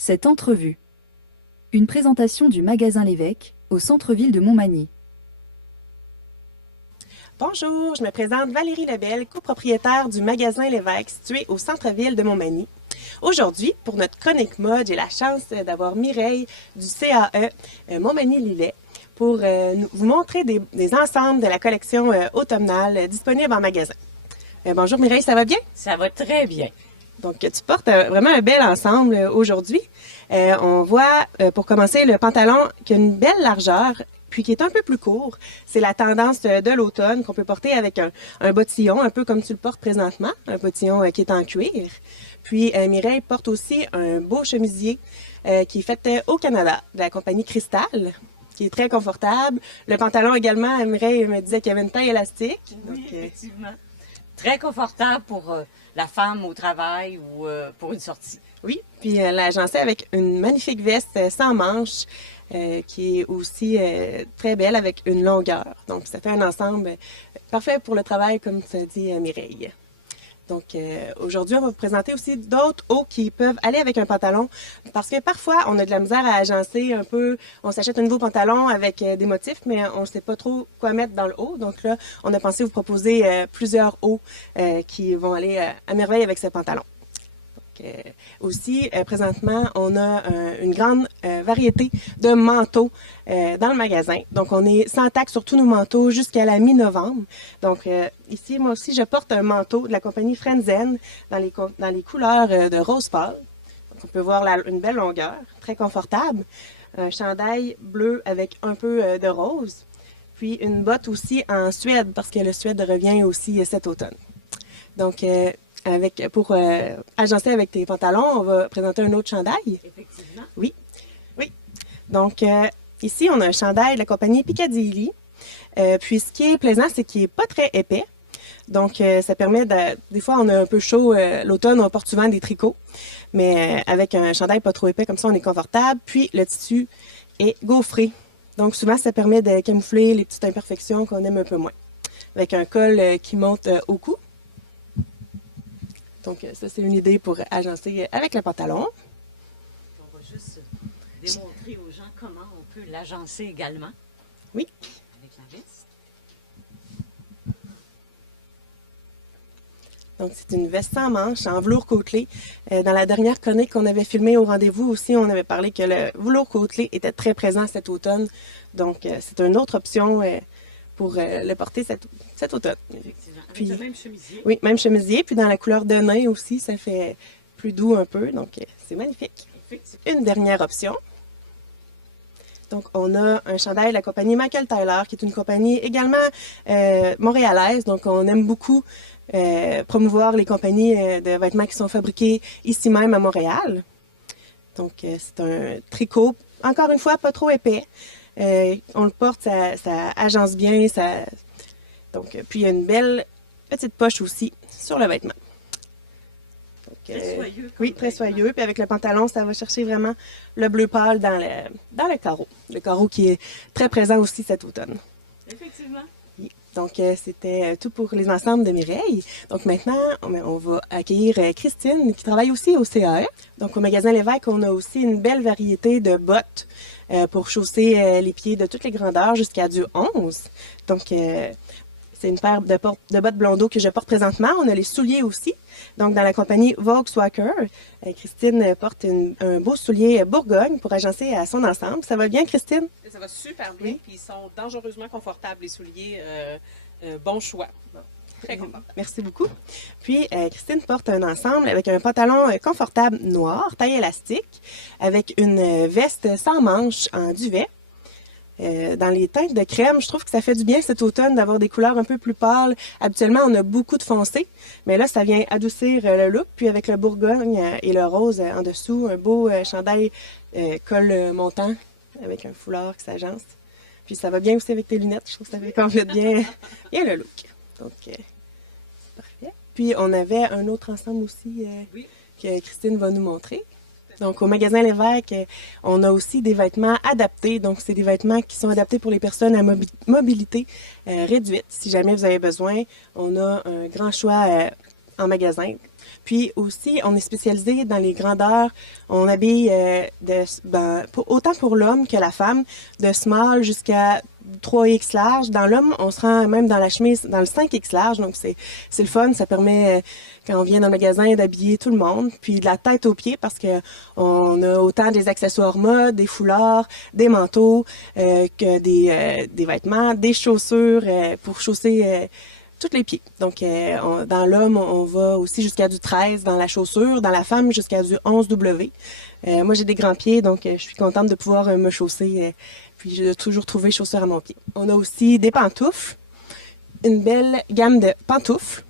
Cette entrevue. Une présentation du magasin L'Évêque au centre-ville de Montmagny. Bonjour, je me présente Valérie Lebel, copropriétaire du magasin L'Évêque situé au centre-ville de Montmagny. Aujourd'hui, pour notre chronique mode, j'ai la chance d'avoir Mireille du CAE Montmagny-Lillet pour vous montrer des ensembles de la collection automnale disponible en magasin. Bonjour Mireille, ça va bien? Ça va très bien. Donc, tu portes vraiment un bel ensemble aujourd'hui. On voit, pour commencer, le pantalon qui a une belle largeur, puis qui est un peu plus court. C'est la tendance de l'automne qu'on peut porter avec un bottillon, un peu comme tu le portes présentement, un bottillon qui est en cuir. Puis, Mireille porte aussi un beau chemisier qui est fait au Canada, de la compagnie Cristal, qui est très confortable. Le pantalon également, Mireille me disait qu'il y avait une taille élastique. Oui, Donc, effectivement. Très confortable pour la femme au travail ou pour une sortie. oui, puis l'agencé avec une magnifique veste sans manches qui est aussi très belle avec une longueur. Donc, ça fait un ensemble parfait pour le travail, comme ça dit Mireille. Donc, aujourd'hui, on va vous présenter aussi d'autres hauts qui peuvent aller avec un pantalon parce que parfois, on a de la misère à agencer un peu. On s'achète un nouveau pantalon avec des motifs, mais on ne sait pas trop quoi mettre dans le haut. Donc là, on a pensé vous proposer plusieurs hauts qui vont aller à merveille avec ce pantalon. Aussi, présentement, on a une grande variété de manteaux dans le magasin. Donc, on est sans taxe sur tous nos manteaux jusqu'à la mi-novembre. Donc, ici, moi aussi, je porte un manteau de la compagnie Frenzen dans les couleurs de rose pâle. Donc, on peut voir une belle longueur, très confortable. Un chandail bleu avec un peu de rose. Puis, une botte aussi en suède, parce que le suède revient aussi cet automne. Donc, pour agencer avec tes pantalons, on va présenter un autre chandail. Effectivement. Oui, oui. Donc, ici, on a un chandail de la compagnie Piccadilly. Puis, ce qui est plaisant, c'est qu'il n'est pas très épais. Donc, ça permet des fois, on a un peu chaud. L'automne, on porte souvent des tricots. Mais avec un chandail pas trop épais, comme ça, on est confortable. Puis, le tissu est gaufré. Donc, souvent, ça permet de camoufler les petites imperfections qu'on aime un peu moins. Avec un col qui monte au cou. Donc, ça, c'est une idée pour agencer avec le pantalon. On va juste démontrer aux gens comment on peut l'agencer également. Oui. Avec la veste. Donc, c'est une veste sans manches, en velours côtelé. Dans la dernière chronique qu'on avait filmée au rendez-vous aussi, on avait parlé que le velours côtelé était très présent cet automne. Donc, c'est une autre option pour le porter cet automne. Effectivement. Avec Puis, le même chemisier. oui, même chemisier. Puis, dans la couleur de nain aussi, ça fait plus doux un peu. Donc, c'est magnifique. Effectivement. Une dernière option. Donc, on a un chandail de la compagnie Michael Tyler, qui est une compagnie également montréalaise. Donc, on aime beaucoup promouvoir les compagnies de vêtements qui sont fabriqués ici même à Montréal. Donc, c'est un tricot, encore une fois, pas trop épais. On le porte, ça agence bien. Donc, puis, il y a une belle petite poche aussi sur le vêtement. Donc, Très soyeux. oui, très soyeux. Puis avec le pantalon, ça va chercher vraiment le bleu pâle dans le carreau. Le carreau qui est très présent aussi cet automne. Effectivement. Donc, c'était tout pour les ensembles de Mireille. Donc, maintenant, on va accueillir Christine, qui travaille aussi au CAE. Donc, au magasin L'Évêque, on a aussi une belle variété de bottes pour chausser les pieds de toutes les grandeurs jusqu'à du 11. Donc, c'est une paire de bottes blondeau que je porte présentement. On a les souliers aussi. Donc, dans la compagnie Volkswagen, Christine porte un beau soulier Bourgogne pour agencer à son ensemble. Ça va bien, Christine? Ça va super bien, puis ils sont dangereusement confortables, les souliers. Bon choix. Très confortable. Merci beaucoup. Puis, Christine porte un ensemble avec un pantalon confortable noir, taille élastique, avec une veste sans manches en duvet. Dans les teintes de crème, je trouve que ça fait du bien cet automne d'avoir des couleurs un peu plus pâles. Habituellement, on a beaucoup de foncé, mais là, ça vient adoucir le look. Puis avec le bourgogne et le rose en dessous, un beau chandail col montant avec un foulard qui s'agence. Puis ça va bien aussi avec tes lunettes. Je trouve que ça fait complète bien le look. Donc, c'est parfait. Puis on avait un autre ensemble aussi que Christine va nous montrer. Donc, au magasin L'Évêque, on a aussi des vêtements adaptés. Donc, c'est des vêtements qui sont adaptés pour les personnes à mobilité réduite. Si jamais vous avez besoin, on a un grand choix en magasin. Puis aussi, on est spécialisé dans les grandeurs. On habille autant pour l'homme que la femme, de small jusqu'à 3X large. Dans l'homme, on se rend même dans la chemise dans le 5X large. Donc, c'est le fun. Ça permet, quand on vient dans le magasin, d'habiller tout le monde. Puis de la tête aux pieds, parce que on a autant des accessoires mode, des foulards, des manteaux, que des vêtements, des chaussures pour chausser tous les pieds. Donc, dans l'homme, on va aussi jusqu'à du 13 dans la chaussure. Dans la femme, jusqu'à du 11W. Moi, j'ai des grands pieds, donc je suis contente de pouvoir me chausser. Puis, j'ai toujours trouvé chaussures à mon pied. On a aussi des pantoufles. Une belle gamme de pantoufles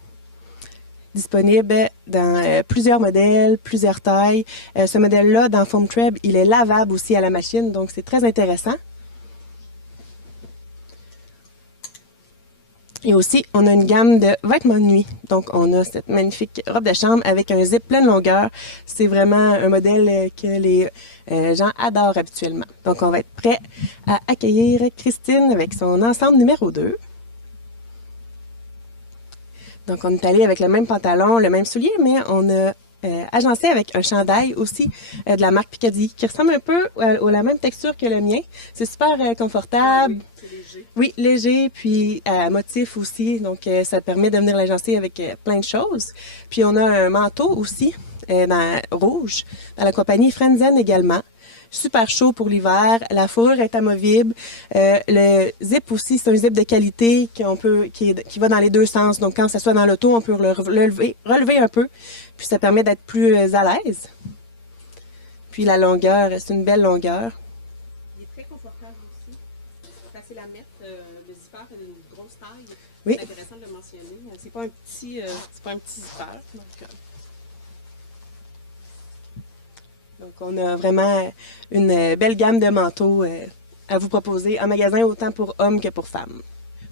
disponible dans plusieurs modèles, plusieurs tailles. Ce modèle-là, dans Foam Treb, il est lavable aussi à la machine, donc c'est très intéressant. Et aussi, on a une gamme de vêtements de nuit. Donc, on a cette magnifique robe de chambre avec un zip pleine longueur. C'est vraiment un modèle que les gens adorent habituellement. Donc, on va être prêt à accueillir Christine avec son ensemble numéro 2. Donc, on est allé avec le même pantalon, le même soulier, mais on a agencé avec un chandail aussi de la marque Picadilly qui ressemble un peu à la même texture que le mien. C'est super confortable. Oui, c'est léger. Oui, léger, puis à motif aussi. Donc, ça permet de venir l'agencer avec plein de choses. Puis, on a un manteau aussi, rouge, dans la compagnie Frenzen également. Super chaud pour l'hiver. La fourrure est amovible. Le zip aussi, c'est un zip de qualité qui va dans les deux sens. Donc, quand ça soit dans l'auto, on peut le relever un peu. Puis, ça permet d'être plus à l'aise. Puis, la longueur, c'est une belle longueur. Il est très confortable aussi. C'est facile à mettre. Le zipper a une grosse taille. Oui. C'est intéressant de le mentionner. C'est pas un petit zipper. Donc, on a vraiment une belle gamme de manteaux à vous proposer en magasin, autant pour hommes que pour femmes.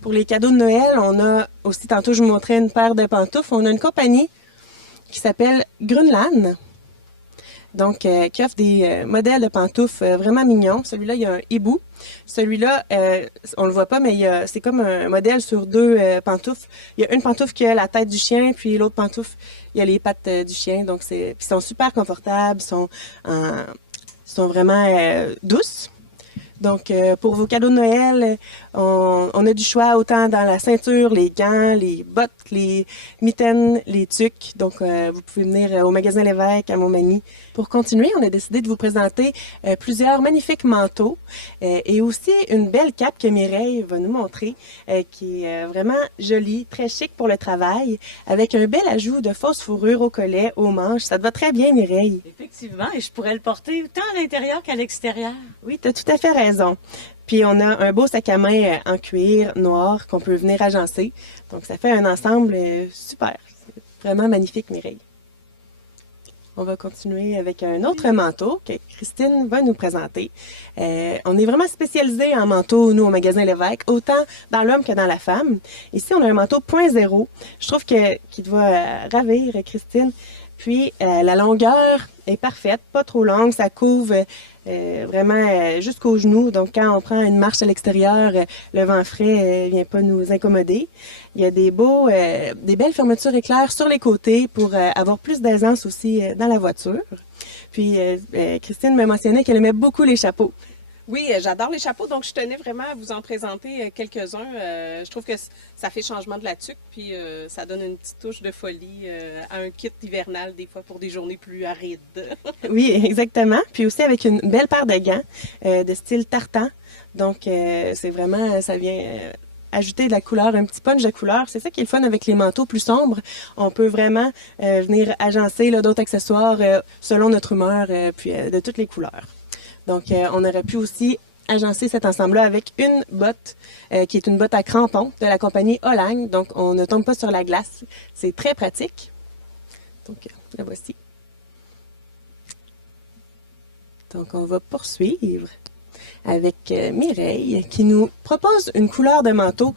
Pour les cadeaux de Noël, on a aussi, tantôt je vous montrais une paire de pantoufles, on a une compagnie qui s'appelle Grunland, donc qui offre des modèles de pantoufles vraiment mignons. Celui-là, il y a un hibou. Celui-là, on le voit pas, mais c'est comme un modèle sur deux pantoufles. Il y a une pantoufle qui a la tête du chien, puis l'autre pantoufle, il y a les pattes du chien. Donc, puis ils sont super confortables, sont vraiment douces. Donc, pour vos cadeaux de Noël, on a du choix autant dans la ceinture, les gants, les bottes, les mitaines, les tuques. Donc, vous pouvez venir au magasin Lévesque à Montmagny. Pour continuer, on a décidé de vous présenter plusieurs magnifiques manteaux et aussi une belle cape que Mireille va nous montrer, qui est vraiment jolie, très chic pour le travail, avec un bel ajout de fausse fourrure au collet, aux manches. Ça te va très bien, Mireille. Effectivement, et je pourrais le porter autant à l'intérieur qu'à l'extérieur. Oui, tu as tout à fait raison. Puis on a un beau sac à main en cuir noir qu'on peut venir agencer. Donc ça fait un ensemble super. C'est vraiment magnifique, Mireille. On va continuer avec un autre manteau que Christine va nous présenter. On est vraiment spécialisé en manteau, nous, au magasin Lévesque, autant dans l'homme que dans la femme. Ici, on a un manteau 0.0. Je trouve qu'il va ravir, Christine. Puis, la longueur est parfaite, pas trop longue. Ça couvre vraiment jusqu'aux genoux. Donc, quand on prend une marche à l'extérieur, le vent frais vient pas nous incommoder. Il y a des belles fermetures éclairs sur les côtés pour avoir plus d'aisance aussi dans la voiture. Puis, Christine m'a mentionné qu'elle aimait beaucoup les chapeaux. Oui, j'adore les chapeaux, donc je tenais vraiment à vous en présenter quelques-uns. Je trouve que ça fait changement de la tuque, puis ça donne une petite touche de folie à un kit hivernal, des fois pour des journées plus arides. Oui, exactement. Puis aussi avec une belle paire de gants de style tartan. Donc, c'est vraiment, ça vient ajouter de la couleur, un petit punch de couleur. C'est ça qui est le fun avec les manteaux plus sombres. On peut vraiment venir agencer d'autres accessoires selon notre humeur, puis de toutes les couleurs. Donc, on aurait pu aussi agencer cet ensemble-là avec une botte qui est une botte à crampons de la compagnie Holang. Donc, on ne tombe pas sur la glace. C'est très pratique. Donc, la voici. Donc, on va poursuivre avec Mireille qui nous propose une couleur de manteau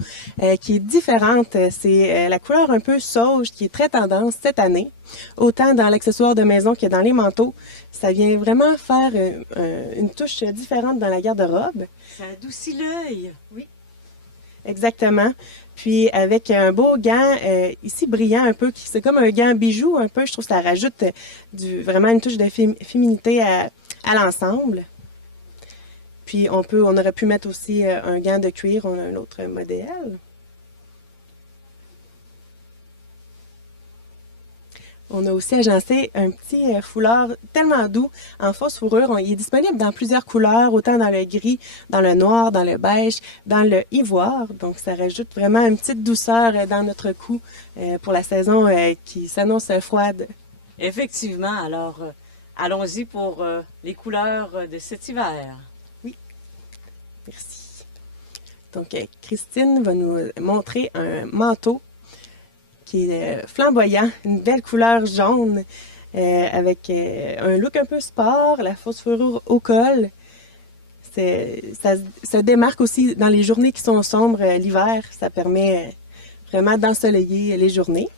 qui est différente. C'est la couleur un peu sauge qui est très tendance cette année. Autant dans l'accessoire de maison que dans les manteaux. Ça vient vraiment faire une touche différente dans la garde-robe. Ça adoucit l'œil. Oui. Exactement. Puis avec un beau gant ici brillant un peu, c'est comme un gant bijou un peu. Je trouve que ça rajoute vraiment une touche de féminité à l'ensemble. Puis on aurait pu mettre aussi un gant de cuir, on a un autre modèle. On a aussi agencé un petit foulard tellement doux en fausse fourrure. Il est disponible dans plusieurs couleurs, autant dans le gris, dans le noir, dans le beige, dans le ivoire. Donc, ça rajoute vraiment une petite douceur dans notre cou pour la saison qui s'annonce froide. Effectivement, alors allons-y pour les couleurs de cet hiver. Oui, merci. Donc, Christine va nous montrer un manteau qui est flamboyant, une belle couleur jaune, avec un look un peu sport, la fausse fourrure au col. Ça se démarque aussi dans les journées qui sont sombres l'hiver. Ça permet vraiment d'ensoleiller les journées.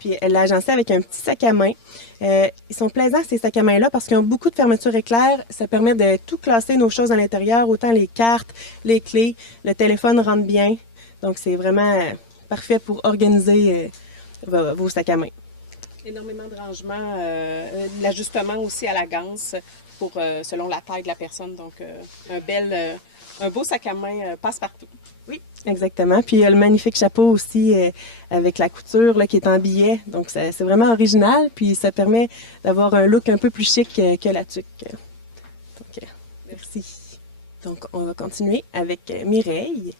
Puis elle l'a agencé avec un petit sac à main. Ils sont plaisants ces sacs à main-là parce qu'ils ont beaucoup de fermetures éclair. Ça permet de tout classer nos choses à l'intérieur, autant les cartes, les clés, le téléphone rentre bien. Donc c'est vraiment parfait pour organiser vos sacs à main. Énormément de rangements, l'ajustement aussi à la ganse pour, selon la taille de la personne. Donc, un beau sac à main passe-partout. Oui, exactement. Puis il y a le magnifique chapeau aussi avec la couture là, qui est en billet. Donc, c'est vraiment original. Puis ça permet d'avoir un look un peu plus chic que la tuque. Donc, merci. Donc, on va continuer avec Mireille,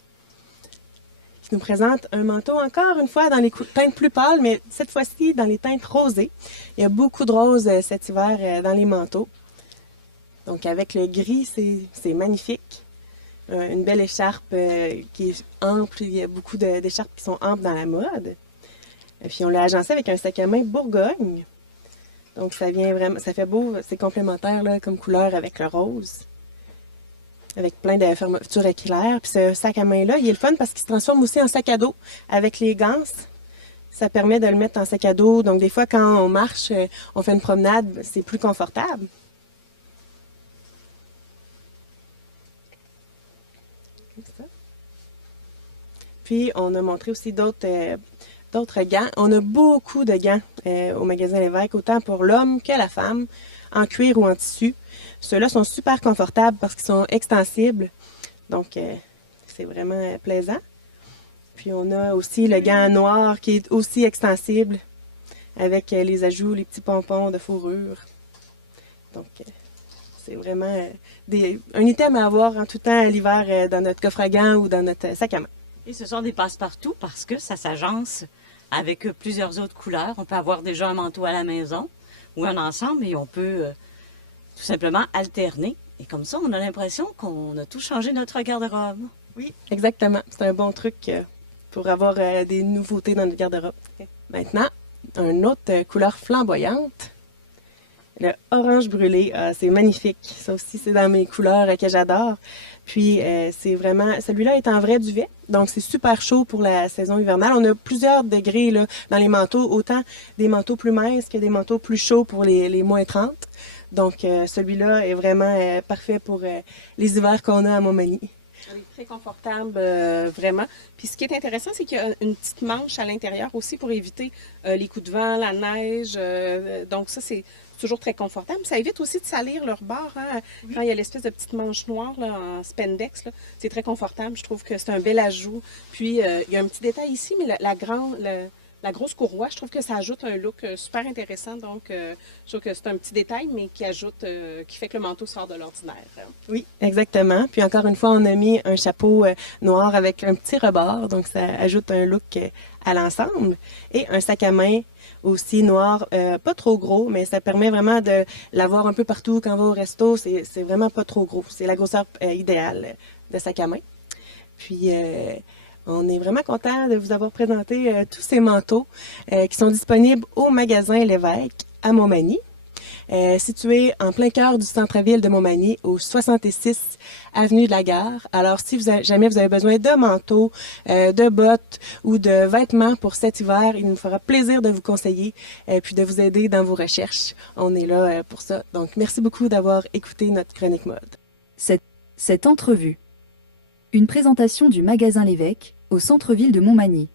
qui nous présente un manteau encore une fois dans les teintes plus pâles, mais cette fois-ci dans les teintes rosées. Il y a beaucoup de roses cet hiver dans les manteaux. Donc avec le gris, c'est magnifique. Une belle écharpe qui est ample. Il y a beaucoup d'écharpes qui sont amples dans la mode. Et puis on l'a agencé avec un sac à main Bourgogne. Donc ça vient vraiment, ça fait beau, c'est complémentaire là, comme couleur avec le rose, avec plein de fermetures éclair. Puis ce sac à main-là, il est le fun parce qu'il se transforme aussi en sac à dos avec les ganses. Ça permet de le mettre en sac à dos. Donc, des fois, quand on marche, on fait une promenade, c'est plus confortable. Comme ça. Puis, on a montré aussi d'autres gants. On a beaucoup de gants au magasin Lévesque, autant pour l'homme que la femme, en cuir ou en tissu. Ceux-là sont super confortables parce qu'ils sont extensibles. Donc, c'est vraiment plaisant. Puis, on a aussi le gant noir qui est aussi extensible avec les ajouts, les petits pompons de fourrure. Donc, c'est vraiment un item à avoir en tout temps à l'hiver dans notre coffre à gants ou dans notre sac à main. Et ce sont des passe-partout parce que ça s'agence avec plusieurs autres couleurs. On peut avoir déjà un manteau à la maison ou un ensemble et on peut tout simplement alterner. Et comme ça, on a l'impression qu'on a tout changé notre garde-robe. Oui, exactement. C'est un bon truc pour avoir des nouveautés dans notre garde-robe. Maintenant, une autre couleur flamboyante. Le orange brûlé, c'est magnifique. Ça aussi, c'est dans mes couleurs que j'adore. Puis, c'est vraiment... Celui-là est en vrai duvet, donc c'est super chaud pour la saison hivernale. On a plusieurs degrés là, dans les manteaux, autant des manteaux plus minces que des manteaux plus chauds pour les moins 30. Donc, celui-là est vraiment parfait pour les hivers qu'on a à Montmagny. On est très confortable, vraiment. Puis ce qui est intéressant, c'est qu'il y a une petite manche à l'intérieur aussi pour éviter les coups de vent, la neige. Donc ça, c'est toujours très confortable. Ça évite aussi de salir leur bord. Hein? Oui. Quand il y a l'espèce de petite manche noire là, en spandex, c'est très confortable. Je trouve que c'est un bel ajout. Puis il y a un petit détail ici, mais la grosse courroie, je trouve que ça ajoute un look super intéressant. Donc, je trouve que c'est un petit détail, mais qui ajoute, qui fait que le manteau sort de l'ordinaire. Oui, exactement. Puis encore une fois, on a mis un chapeau noir avec un petit rebord. Donc, ça ajoute un look à l'ensemble. Et un sac à main aussi noir, pas trop gros, mais ça permet vraiment de l'avoir un peu partout quand on va au resto. C'est vraiment pas trop gros. C'est la grosseur idéale de sac à main. Puis... on est vraiment content de vous avoir présenté tous ces manteaux qui sont disponibles au magasin Lévesque à Montmagny, situé en plein cœur du centre-ville de Montmagny, au 66 avenue de la Gare. Alors, si jamais vous avez besoin de manteaux, de bottes ou de vêtements pour cet hiver, il nous fera plaisir de vous conseiller puis de vous aider dans vos recherches. On est là pour ça. Donc, merci beaucoup d'avoir écouté notre chronique mode. Cette entrevue. Une présentation du magasin Lévesque au centre-ville de Montmagny.